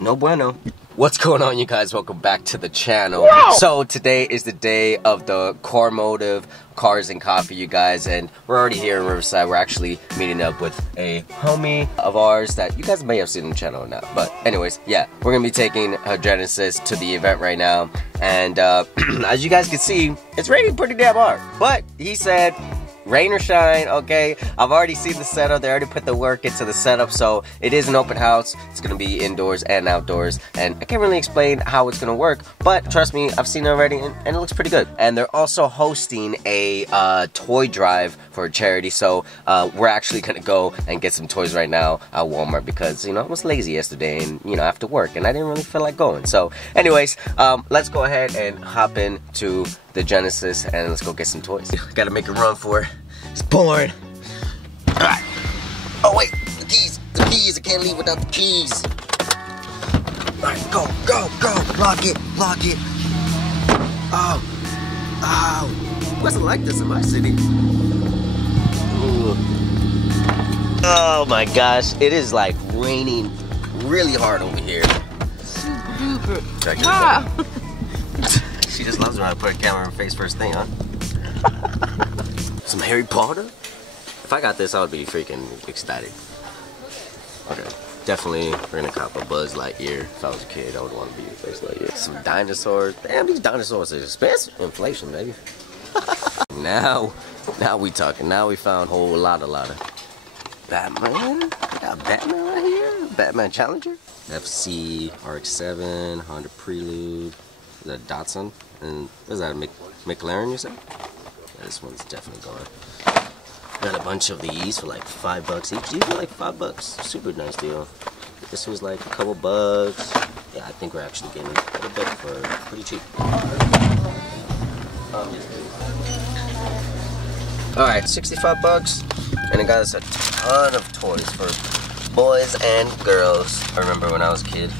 No bueno. What's going on, you guys? Welcome back to the channel. Whoa! So today is the day of the KORMODIV Cars and Coffee, you guys, and we're already here in Riverside. We're actually meeting up with a homie of ours that you guys may have seen on the channel or not. But anyways, yeah, we're gonna be taking a Genesis to the event right now, and as you guys can see, it's raining pretty damn hard. But he said, rain or shine, okay? I've already seen the setup. They already put the work into the setup, so it is an open house. It's gonna be indoors and outdoors, and I can't really explain how it's gonna work, but trust me, I've seen it already, and it looks pretty good. And they're also hosting a toy drive for a charity, so we're actually gonna go and get some toys right now at Walmart because, you know, I was lazy yesterday and, you know, after work, and I didn't really feel like going. So anyways, let's go ahead and hop into the Genesis and let's go get some toys. Gotta make a run for it. It's boring. Alright. Oh wait, the keys. The keys. I can't leave without the keys. Alright, go, go, go. Lock it, lock it. Oh. Oh. It wasn't like this in my city. Ooh. Oh my gosh. It is like raining really hard over here. Super duper. Wow. She just loves when I put a camera in her face first thing, huh? Some Harry Potter? If I got this, I would be freaking ecstatic. Okay, definitely we're gonna cop a Buzz Lightyear. If I was a kid, I would want to be a Buzz Lightyear. Some dinosaurs. Damn, these dinosaurs are expensive. Inflation, baby. Now we talking. Now we found a whole lot of Batman. We got Batman right here. Batman Challenger. FC, RX-7, Honda Prelude. Is that a Datsun? And what is that, a McLaren, you said? Yeah, this one's definitely going. Got a bunch of these for like $5 each. These are like $5. Super nice deal. This was like a couple bucks. Yeah, I think we're actually getting quite a bit for pretty cheap. Alright, $65. And it got us a ton of toys for boys and girls. I remember when I was a kid,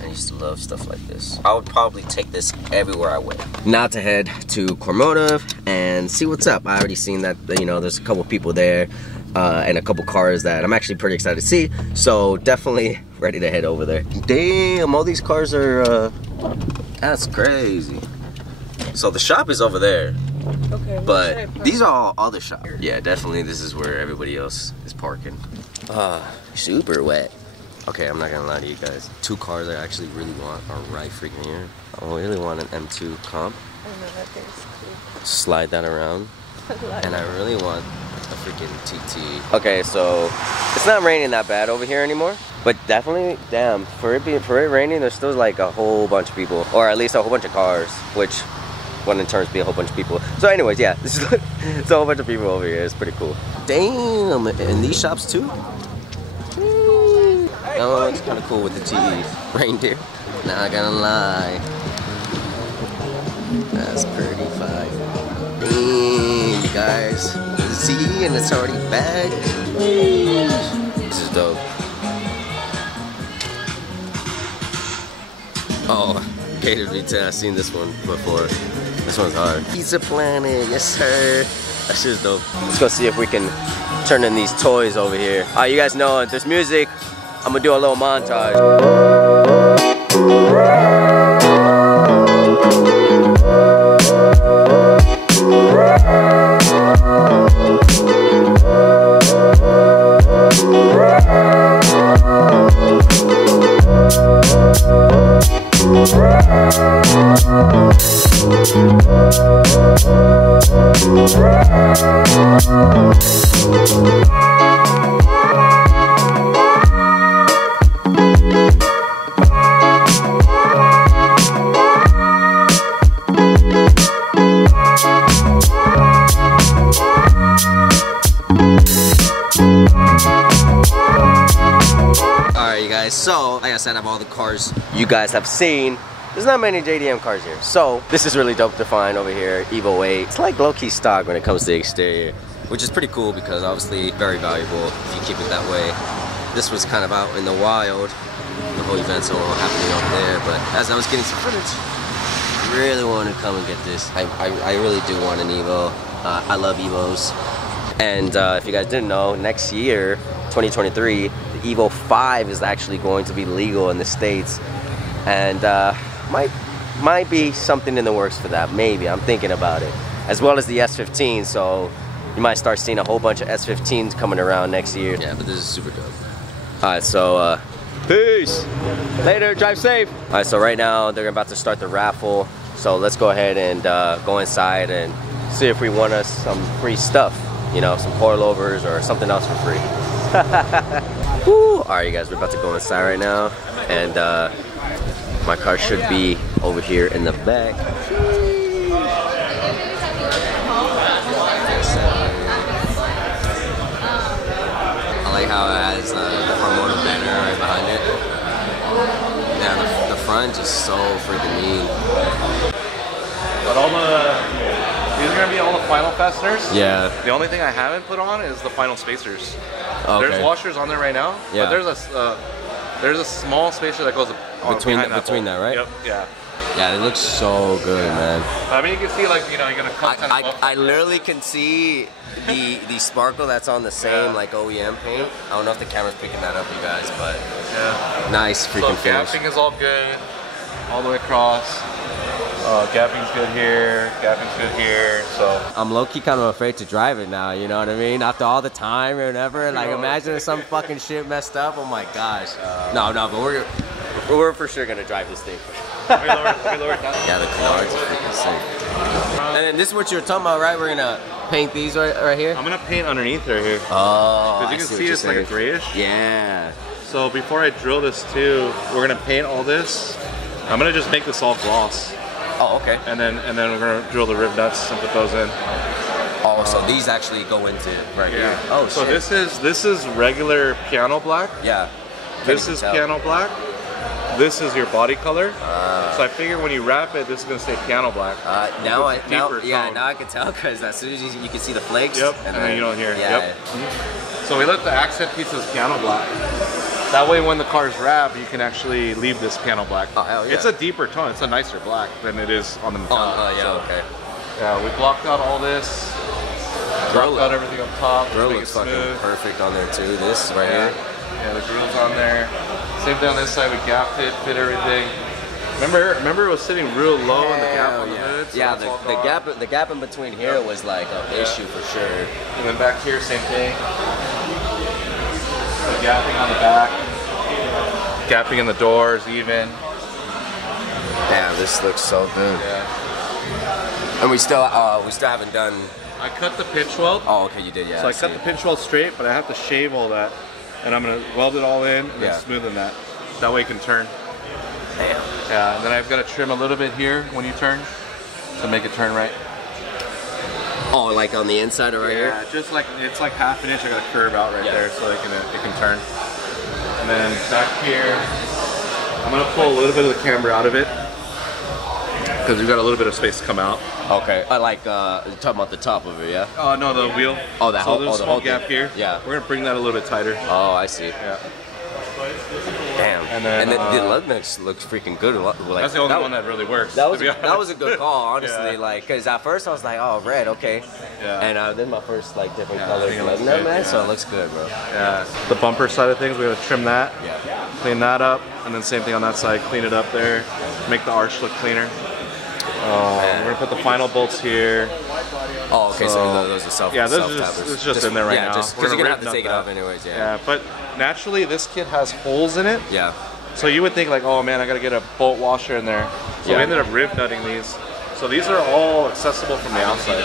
I used to love stuff like this. I would probably take this everywhere I went. Now to head to KORMODIV and see what's up. I already seen that, you know, there's a couple people there and a couple cars that I'm actually pretty excited to see. So definitely ready to head over there. Damn, all these cars are, that's crazy. So the shop is over there. Okay, but these are all other shops. Yeah, definitely this is where everybody else is parking. Super wet. Okay, I'm not gonna lie to you guys. Two cars I actually really want are right freaking here. I really want an M2 comp. I know that thing's cool. Slide that around. And I really want a freaking TT. Okay, so it's not raining that bad over here anymore. But definitely, damn, for it raining, there's still like a whole bunch of people. Or at least a whole bunch of cars, which one in turns be a whole bunch of people. So anyways, yeah, this is it's a whole bunch of people over here. It's pretty cool. Damn, and these shops too? Oh, it's kind of cool with the TEs. Reindeer. Not gonna lie. That's pretty fine. Damn, you guys. The TE and it's already bagged. This is dope. Oh, Gator V10. I've seen this one before. This one's hard. Pizza Planet, yes sir. That shit's dope. Let's go see if we can turn in these toys over here. Alright, you guys know if there's music, I'm gonna do a little montage. So, like I said, I have all the cars you guys have seen. There's not many JDM cars here. So, this is really dope to find over here. Evo 8. It's like low-key stock when it comes to the exterior, which is pretty cool because obviously very valuable if you keep it that way. This was kind of out in the wild. The whole event's all happening over there, but as I was getting some footage, I really want to come and get this. I really do want an Evo. I love Evos. And if you guys didn't know, next year, 2023, the Evo 5 is actually going to be legal in the States, and might be something in the works for that. Maybe, I'm thinking about it, as well as the S15. So you might start seeing a whole bunch of S15s coming around next year. Yeah, but this is super dope. All right, so peace. Later, drive safe. All right, so right now they're about to start the raffle. So let's go ahead and go inside and see if we won us some free stuff. You know, some coilovers or something else for free. Woo! All right, you guys, we're about to go inside right now, and my car should be over here in the back. I like how it has the KORMODIV banner right behind it. Yeah, the front just so freaking mean. But these are gonna be all the final fasteners. Yeah. The only thing I haven't put on is the final spacers. Okay. There's washers on there right now. Yeah. But there's a small spacer that goes between that, right? Yep. Yeah. Yeah, it looks so good, man. I mean, you can see, like, you know, you're gonna cut. I literally can see the sparkle that's on the same like OEM paint. I don't know if the camera's picking that up, you guys, but yeah, nice freaking finish. Gapping is all good, all the way across. Gapping's good here, gapping's good here, so. I'm low-key kind of afraid to drive it now, you know what I mean? After all the time or whatever, like imagine if some fucking shit messed up, oh my gosh. No, but we're for sure gonna drive this thing. Yeah, the canards are freaking sick. And then this is what you were talking about, right? We're gonna paint these right here? I'm gonna paint underneath right here. Oh, because you can see it's like a grayish. Yeah. So before I drill this too, we're gonna paint all this. I'm gonna just make this all gloss. Oh, okay. And then we're gonna drill the rib nuts and put those in. Oh, so these actually go into right here. Oh, so shit. this is regular piano black. Yeah. This is piano black. This is your body color. So I figure when you wrap it, this is gonna stay piano black. Now I can tell, because as soon as you can see the flakes. Yep. And then you don't hear. Yeah. Yep. So we let the accent pieces piano black. That way, when the car's wrapped, you can actually leave this piano black. Oh, hell yeah. It's a deeper tone. It's a nicer black than it is on the metallic. Oh, yeah, so, okay. Yeah, we blocked out all this. Blocked out everything up top. Grill looks fucking perfect on there too. This right here. Yeah, the grill's on there. Same thing on this side. We gapped it, fit everything. Remember it was sitting real low in the gap on the hood. So yeah, the gap in between here was like an issue for sure. And then back here, same thing. The gapping on the back. Gapping in the doors, even. Damn, this looks so good. Yeah. And we still haven't done. I cut the pinch weld. Oh, okay, you did, yeah. So I cut the pinch weld straight, but I have to shave all that, and I'm gonna weld it all in and then smoothen that. That way it can turn. Damn. Yeah, and then I've got to trim a little bit here when you turn to make it turn right. Oh, like on the inside or right here? Yeah, just like it's like half an inch. I got to curve out right there so it can turn. And then back here, I'm gonna pull a little bit of the camber out of it because we've got a little bit of space to come out. Okay. I like you're talking about the top of it, yeah? Oh no, the wheel. Oh, that whole. So there's a small gap here. Yeah. We're gonna bring that a little bit tighter. Oh, I see. Yeah. Damn. And then the lug nuts looks freaking good. Like, that's the only one that really works. That was a good call, honestly. Like, cause at first I was like, oh, red, okay. Yeah. And then my first like different colors lug nut, man. So it looks good, bro. Yeah. The bumper side of things, we're gonna trim that. Yeah. Clean that up, and then same thing on that side. Clean it up there. Make the arch look cleaner. We're gonna put the final bolts here. Oh, okay. So those are self. Yeah, this is just in there right now. Just because you're gonna have to take it off anyways. Yeah. Yeah, but naturally this kit has holes in it. Yeah. So you would think like, oh man, I gotta get a bolt washer in there. So we ended up rib nutting these. So these are all accessible from the outside.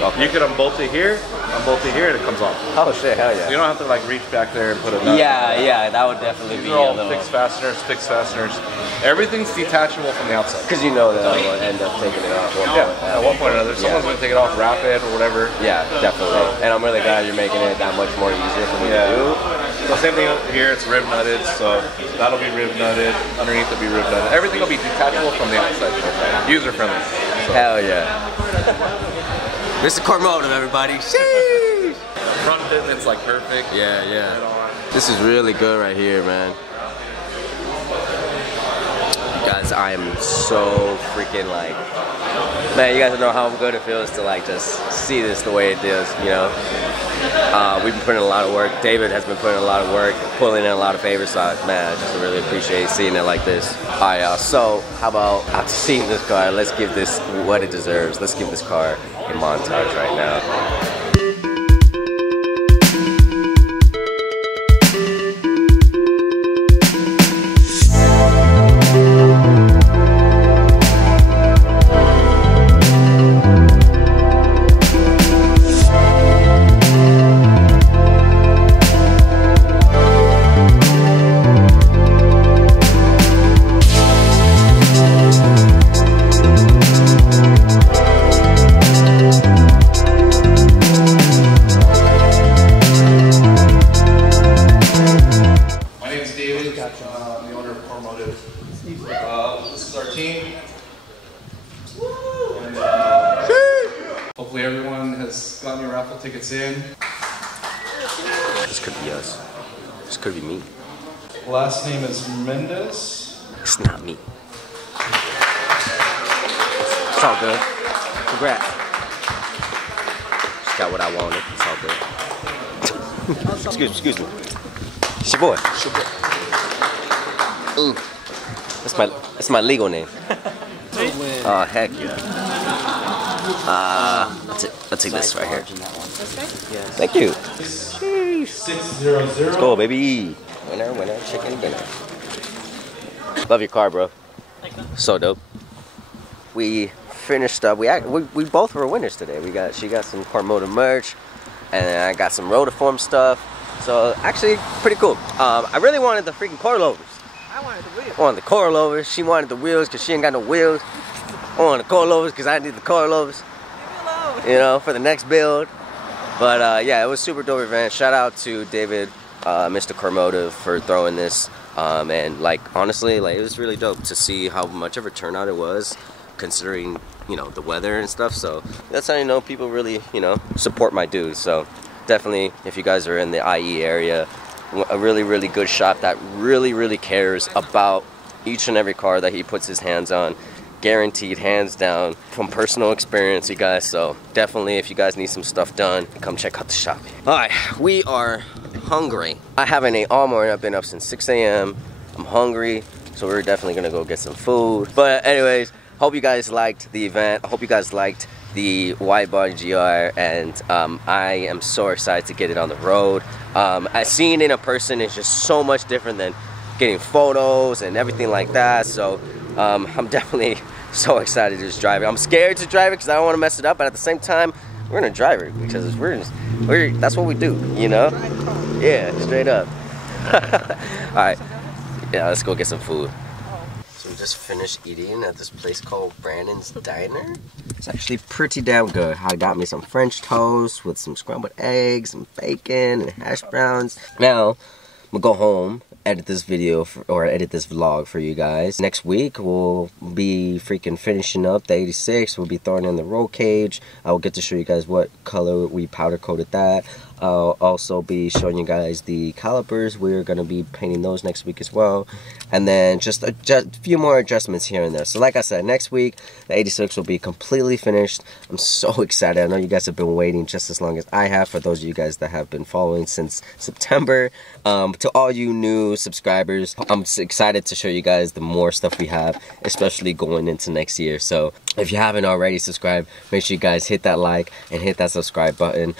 Okay. You can unbolt it here, and it comes off. Oh shit, hell yeah. So you don't have to like reach back there and put a nut. Yeah, that would definitely be a little fixed fasteners. Everything's detachable from the outside. Because you know that I will end up taking it off. At one point or another. Someone's going to take it off, wrap it, or whatever. Yeah, definitely. And I'm really glad you're making it that much more easier for me to do. So same thing here, it's rib nutted, so that'll be rib nutted. Underneath will be rib nutted. Everything will be detachable from the outside. User friendly. So. Hell yeah. Mr. KORMODIV, everybody. Sheesh. Front fitment's like perfect. Yeah. This is really good right here, man. Guys, guys, I am so freaking like, man, you guys don't know how good it feels to like just see this the way it is, you know. We've been putting in a lot of work. David has been putting in a lot of work, pulling in a lot of favors, so man, I just really appreciate seeing it like this. Alright, y'all, so how about after seeing this car, let's give this what it deserves. Let's give this car a montage right now. I'm the owner of KORMODIV. This is our team. And, hopefully everyone has gotten your raffle tickets in. This could be us. This could be me. Last name is Mendez. It's not me. It's all good. Congrats. Just got what I wanted. It's all good. excuse me. It's your boy. It's your boy. That's my legal name. Oh heck yeah. I'll take this right here. Thank you. 600. Let's go, baby. Winner, chicken dinner. Love your car, bro. So dope. We finished up. We both were winners today. She got some KORMODIV merch, and I got some Rotiform stuff. So actually, pretty cool. I really wanted the freaking coilovers. I wanted the wheels. I wanted the coilovers. She wanted the wheels because she ain't got no wheels. I wanted the coilovers because I need the coilovers. Leave me alone. You know, for the next build. But yeah, it was super dope event. Shout out to David, Mr. KORMODIV, for throwing this. And like honestly, like it was really dope to see how much of a turnout it was, considering, you know, the weather and stuff. So that's how you know people really, you know, support my dudes. So definitely, if you guys are in the IE area, a really good shop that really cares about each and every car that he puts his hands on. Guaranteed, hands down, from personal experience, you guys. So definitely, if you guys need some stuff done, come check out the shop. All right, we are hungry. I haven't ate all morning. I've been up since 6 a.m. I'm hungry, so we're definitely gonna go get some food. But anyways, hope you guys liked the event. I hope you guys liked the Widebody GR, and I am so excited to get it on the road. Seeing it in person is just so much different than getting photos and everything like that. So I'm definitely so excited to just drive it. I'm scared to drive it because I don't want to mess it up, but at the same time, we're gonna drive it because that's what we do, you know? Yeah, straight up. All right, yeah, let's go get some food. So we just finished eating at this place called Brandon's Diner. It's actually pretty damn good. I got me some French toast with some scrambled eggs, some bacon, and hash browns. Now, I'm gonna go home, edit this video, or edit this vlog for you guys. Next week, we'll be freaking finishing up the 86. We'll be throwing in the roll cage. I will get to show you guys what color we powder coated that. I'll also be showing you guys the calipers. We're going to be painting those next week as well. And then just a few more adjustments here and there. So like I said, next week, the 86 will be completely finished. I'm so excited. I know you guys have been waiting just as long as I have, for those of you guys that have been following since September. To all you new subscribers, I'm excited to show you guys the more stuff we have, especially going into next year. So if you haven't already subscribed, make sure you guys hit that like and hit that subscribe button.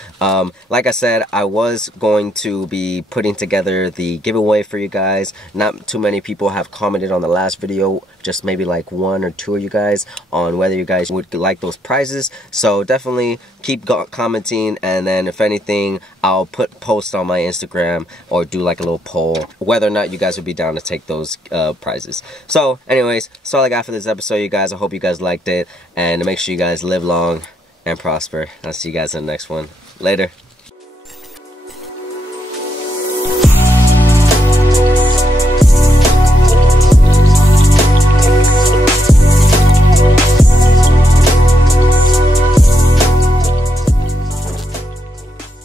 Like I said, I was going to be putting together the giveaway for you guys. Not too many people have commented on the last video, just maybe like 1 or 2 of you guys, on whether you guys would like those prizes. So definitely keep commenting, and then if anything, I'll post on my Instagram or do like a little poll whether or not you guys would be down to take those prizes. So anyways, that's all I got for this episode, you guys. I hope you guys liked it, and make sure you guys live long and prosper. I'll see you guys in the next one. Later.